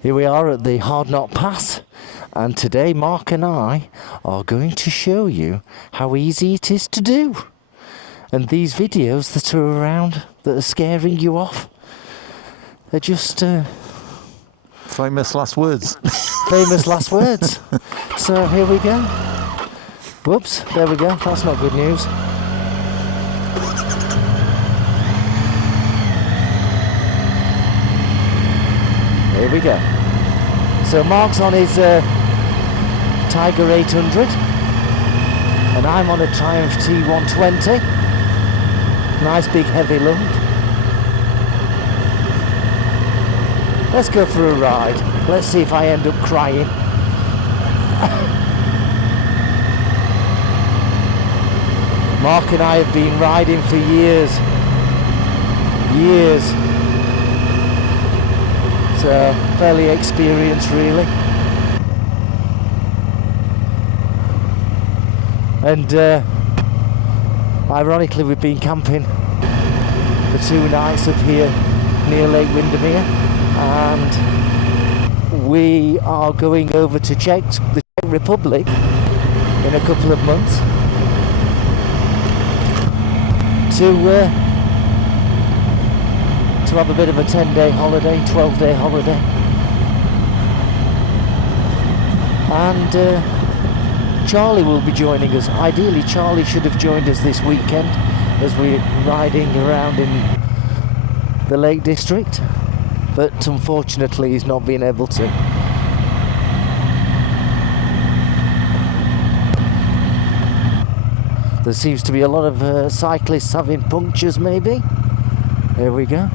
Here we are at the HARDNOTT PASS, and today Mark and I are going to show you how easy it is to do. And these videos that are around that are scaring you off are just famous last words. famous last words. So here we go. Whoops, there we go. That's not good news. Here we go. So Mark's on his Tiger 800 and I'm on a Triumph T120. Nice big heavy lump. Let's go for a ride. Let's see if I end up crying. Mark and I have been riding for years. So, fairly experienced really. And ironically we've been camping for 2 nights up here near Lake Windermere, and we are going over to the Czech Republic in a couple of months to have a bit of a 10-day holiday, 12-day holiday. And Charlie will be joining us. Ideally, Charlie should have joined us this weekend as we're riding around in the Lake District, but unfortunately he's not been able to. There seems to be a lot of cyclists having punctures maybe. There we go.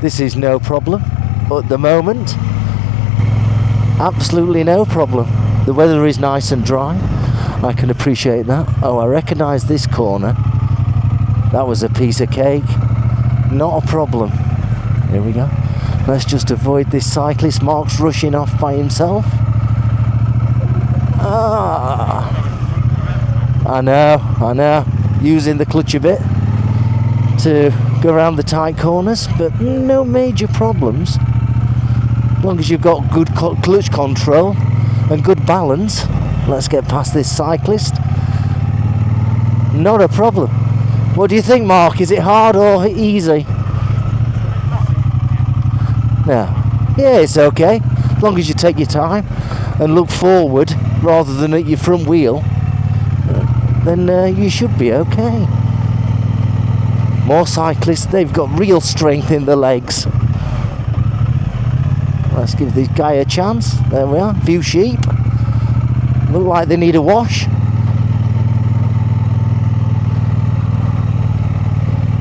This is no problem at the moment. Absolutely no problem. The weather is nice and dry. I can appreciate that. Oh, I recognise this corner. That was a piece of cake. Not a problem. Here we go. Let's just avoid this cyclist. Mark's rushing off by himself. I know. Using the clutch a bit to go around the tight corners, but no major problems. As long as you've got good clutch control and good balance. Let's get past this cyclist. Not a problem. What do you think, Mark? Is it hard or easy? No. Yeah, it's okay. As long as you take your time and look forward rather than at your front wheel, then you should be okay. More cyclists, they've got real strength in the legs. Let's give this guy a chance. There we are, few sheep. Look like they need a wash.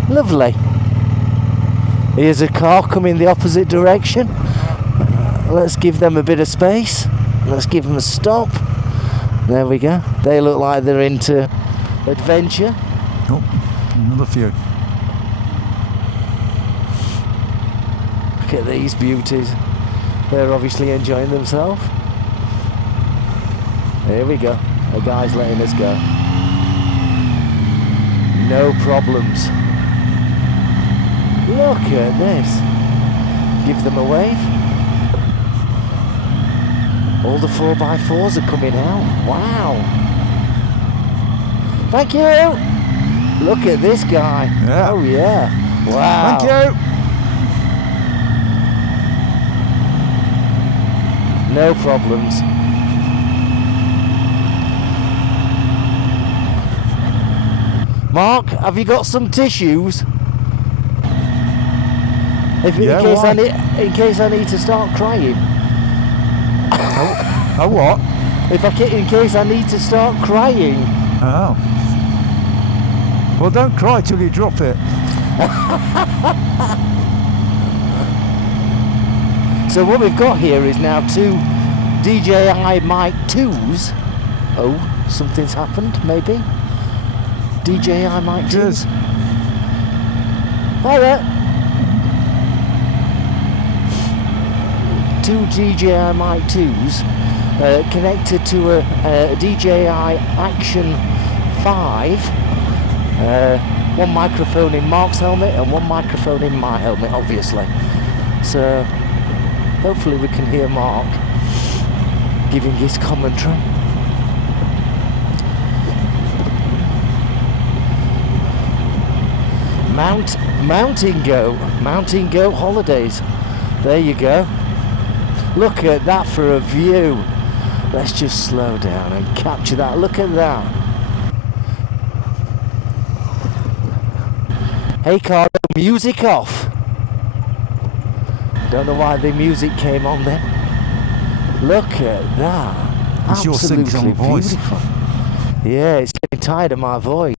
Lovely. Here's a car coming the opposite direction. Let's give them a bit of space. Let's give them a stop. There we go. They look like they're into adventure. Oh, another few. Look at these beauties. They're obviously enjoying themselves. Here we go. The guy's letting us go. No problems. Look at this. Give them a wave. All the 4x4s are coming out. Wow. Thank you. Look at this guy. Yeah. Oh yeah. Wow. Thank you. No problems. Mark, have you got some tissues? In case I need to start crying. Oh, what? In case I need to start crying. Oh. Well, don't cry till you drop it. So what we've got here is now 2 DJI Mic 2s. Oh, something's happened, maybe? DJI Mic 2s. Hi there. 2 DJI Mic 2s connected to a DJI Action 5 one microphone in Mark's helmet and one microphone in my helmet, obviously. So hopefully we can hear Mark giving his commentary. Mountain Goat Holidays. There you go. Look at that for a view. Let's just slow down and capture that. Look at that. Hey Carlo, music off. Don't know why the music came on then. Look at that. It's your sing-song voice. Beautiful. Yeah, it's getting tired of my voice.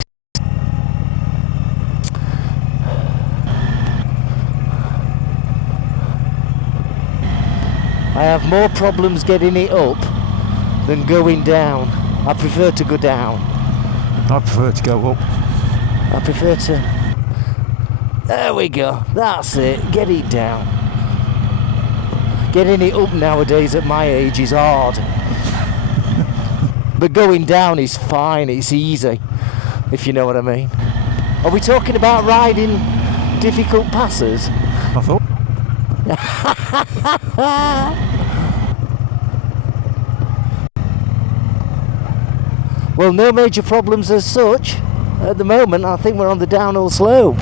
I have more problems getting it up than going down. I prefer to go down. I prefer to go up. I prefer to... There we go. That's it. Get it down. Getting it up nowadays at my age is hard. But going down is fine. It's easy, if you know what I mean. Are we talking about riding difficult passes? I thought. Well, no major problems as such. At the moment, I think we're on the downhill slope.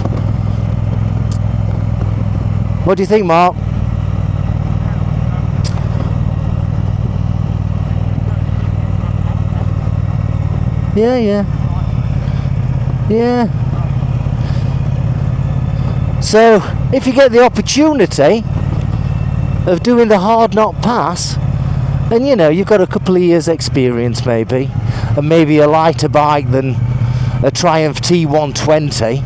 What do you think, Mark? Yeah. So, if you get the opportunity of doing the HARDNOTT PASS, and you know, you've got a couple of years experience maybe, and maybe a lighter bike than a Triumph T120,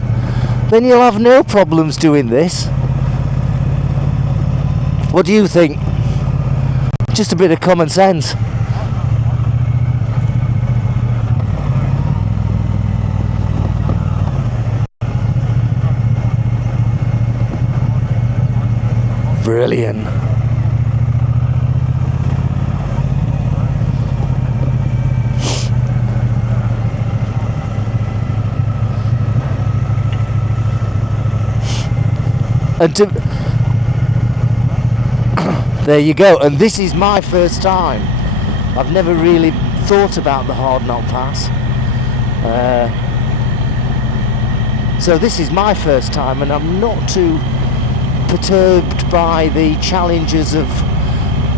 then you'll have no problems doing this. What do you think? Just a bit of common sense. Brilliant. And there you go. And this is my first time. I've never really thought about the HARDNOTT Pass. So this is my first time, and I'm not too perturbed by the challenges of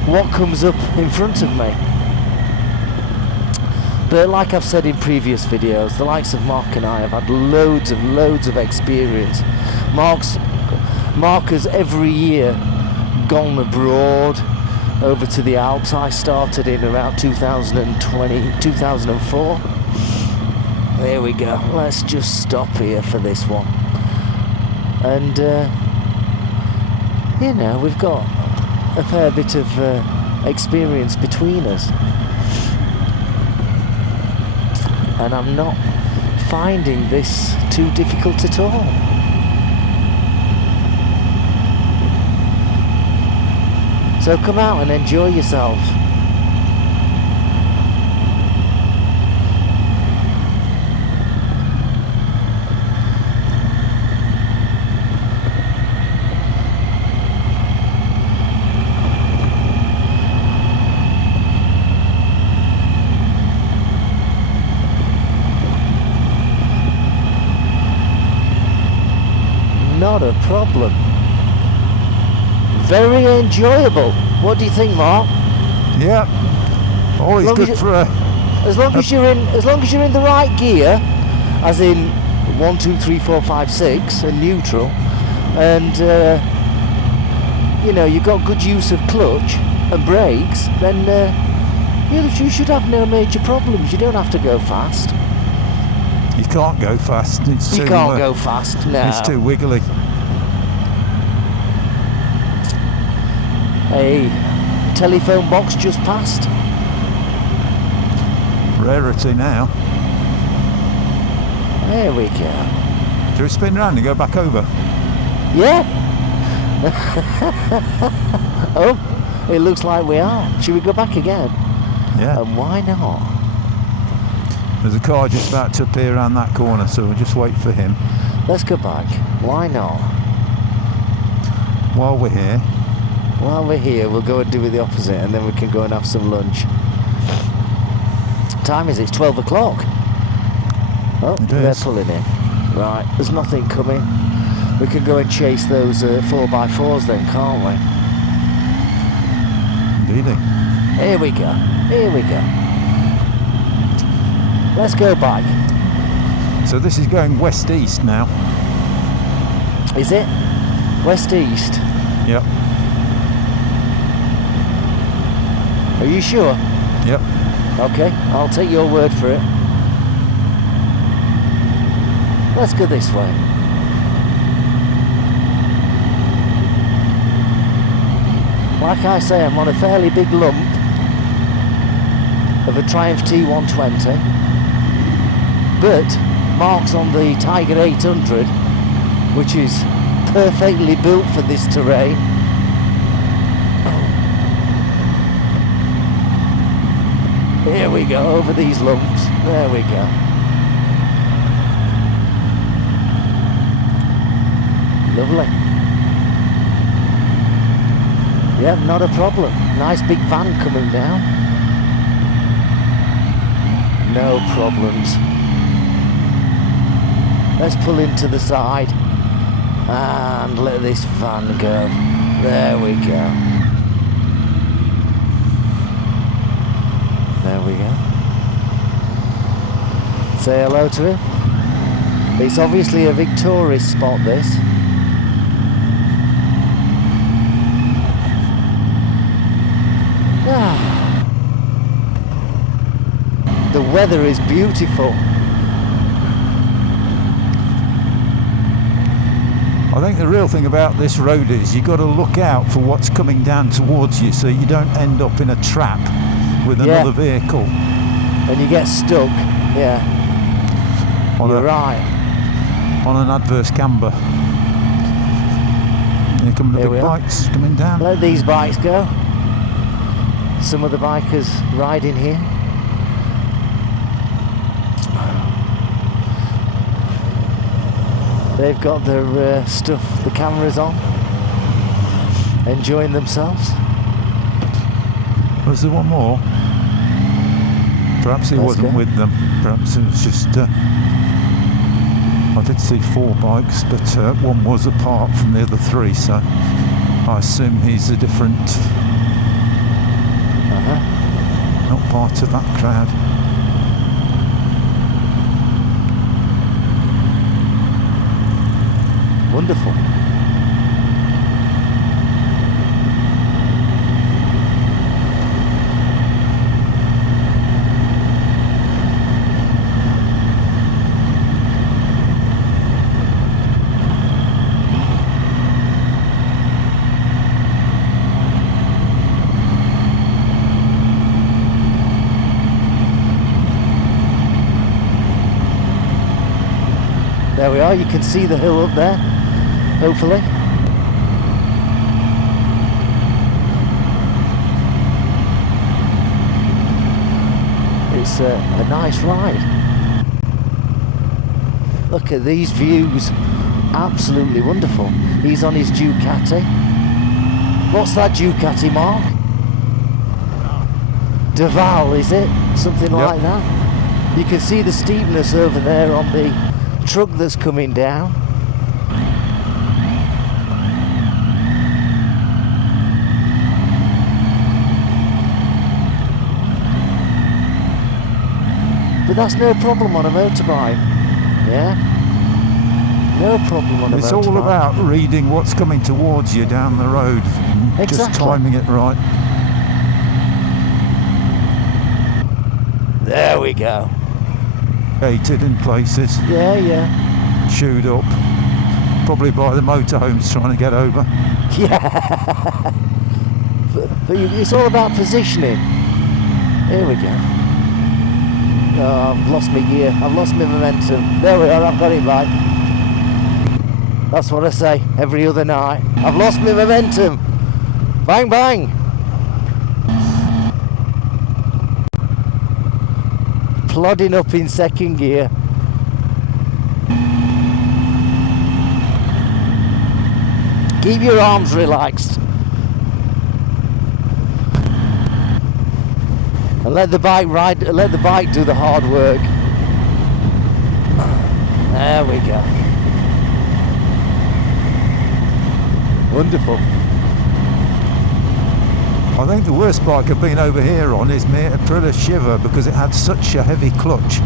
what comes up in front of me. But like I've said in previous videos, the likes of Mark and I have had loads of experience. Mark has every year gone abroad over to the Alps. I started in around 2004. There we go. Let's just stop here for this one. And you know, we've got a fair bit of experience between us, and I'm not finding this too difficult at all. So come out and enjoy yourself. Not a problem. Very enjoyable. What do you think, Mark? Yeah. Always good for a... As long as you're in the right gear, as in 1, 2, 3, 4, 5, 6, and neutral, and you know, you've got good use of clutch and brakes, then you should have no major problems. You don't have to go fast. You can't go fast. You can't go fast. No. It's too wiggly. A telephone box just passed. Rarity now. There we go. Do we spin round and go back over? Yeah. Oh, it looks like we are. Should we go back again? Yeah. And why not? There's a car just about to appear around that corner, so we'll just wait for him. Let's go back. Why not? While we're here, While we're here, we'll go and do the opposite, and then we can go and have some lunch. Time is it? It's 12 o'clock. Oh, It they're is. pulling in. Right, there's nothing coming. We can go and chase those 4x4s then, can't we? indeed. Here we go. Here we go. Let's go back. So this is going west-east now. Is it? West-east. Yep. Are you sure? Yep. Okay, I'll take your word for it. Let's go this way. Like I say, I'm on a fairly big lump of a Triumph T120, but Mark's on the Tiger 800, which is perfectly built for this terrain. Here we go, over these lumps. There we go. Lovely. Yeah, not a problem. Nice big van coming down. No problems. Let's pull into the side and let this van go. There we go. There we go. Say hello to him. It's obviously a big tourist spot, this. The weather is beautiful. I think the real thing about this road is you've got to look out for what's coming down towards you so you don't end up in a trap with another vehicle. And you get stuck. Yeah. You're right. On an adverse camber. Here come the Here we big are. bikes coming down. Let these bikes go. Some of the bikers riding here. They've got their stuff, the cameras on, enjoying themselves. Was there one more? Perhaps he Let's wasn't go. with them. Perhaps it was just... I did see 4 bikes, but one was apart from the other 3, so I assume he's a different... not part of that crowd. Wonderful. There we are, you can see the hill up there, hopefully. It's a nice ride. Look at these views, absolutely wonderful. He's on his Ducati. What's that Ducati, Mark? Duval, is it? Something like that. You can see the steepness over there on the truck that's coming down. But that's no problem on a motorbike. Yeah? No problem on a motorbike. It's all about reading what's coming towards you down the road. And Exactly. just timing it right. There we go. Gated in places. Yeah. Chewed up. Probably by the motorhomes trying to get over. Yeah. But it's all about positioning. Here we go. Oh, I've lost my gear. I've lost my momentum. There we are, I've got it back. That's what I say every other night. I've lost my momentum. Bang, bang. Plodding up in second gear. Keep your arms relaxed. And let the bike do the hard work. There we go. Wonderful. I think the worst bike I've been over here on is my Aprilia Shiver, because it had such a heavy clutch.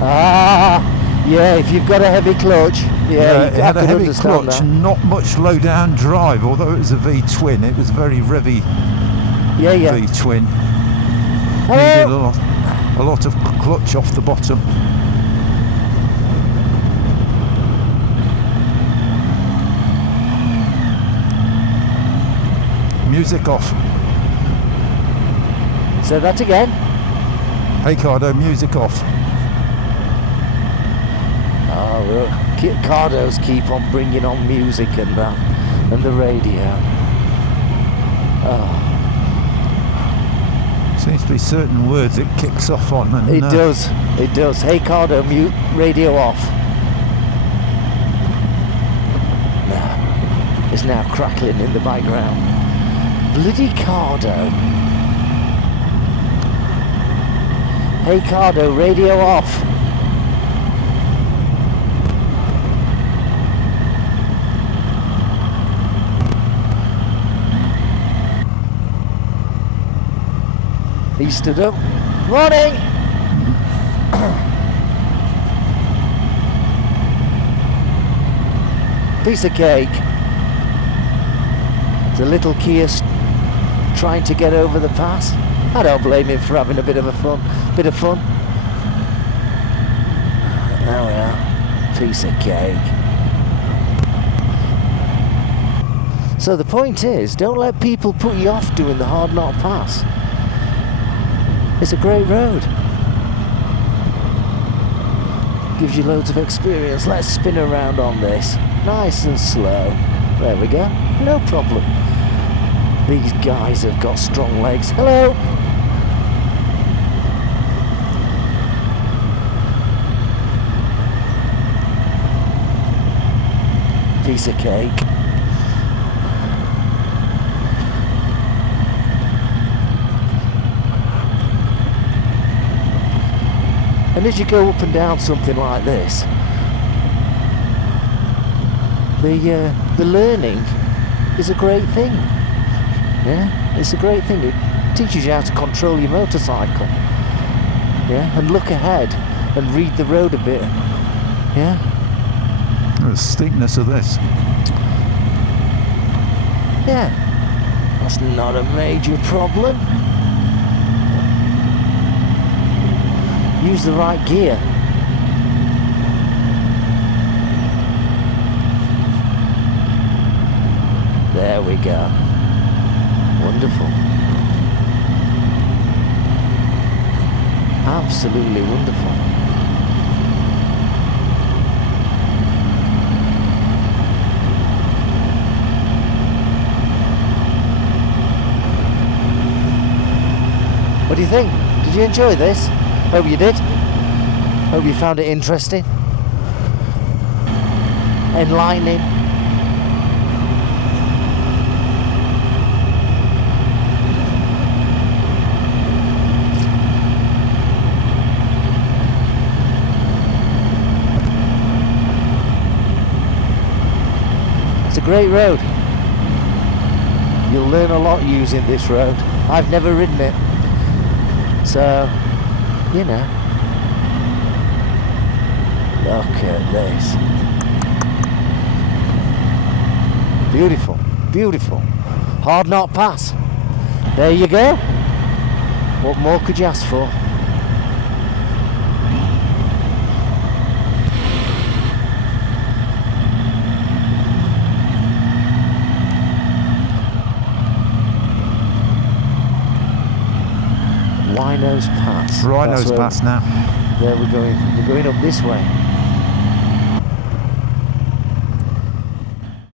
Ah, yeah, if you've got a heavy clutch, Yeah, it I had a can heavy understand clutch, that. not much low down drive, although it was a V-twin. It was very revvy Yeah. V-twin. Hello? Needed a lot of clutch off the bottom. Music off. Say that again. Hey Cardo, music off. Oh, look. Cardos keep on bringing on music and that, and the radio. Oh, Seems to be certain words it kicks off on. And, it does. Hey Cardo, mute radio off. No, it's now crackling in the background. Bloody Cardo. Hey Cardo, radio off. He stood up. Morning! Piece of cake. There's a little Kia trying to get over the pass. I don't blame him for having a bit of fun. There we are. Piece of cake. So the point is, don't let people put you off doing the HARDNOTT Pass. It's a great road. Gives you loads of experience. Let's spin around on this. Nice and slow. There we go. No problem. These guys have got strong legs. Hello! Piece of cake. And as you go up and down something like this, the learning is a great thing. Yeah, it's a great thing. It teaches you how to control your motorcycle. Yeah, and look ahead and read the road a bit. Yeah. The steepness of this. Yeah, that's not a major problem. Use the right gear. There we go. Wonderful. Absolutely wonderful. What do you think? Did you enjoy this? Hope you did. Hope you found it interesting. Enlightening. It's a great road. You'll learn a lot using this road. I've never ridden it. So, you know. Look at this. Beautiful, beautiful. HARDNOTT Pass. There you go. What more could you ask for? Rhino's Pass. Rhino's Pass now. There we're going up this way.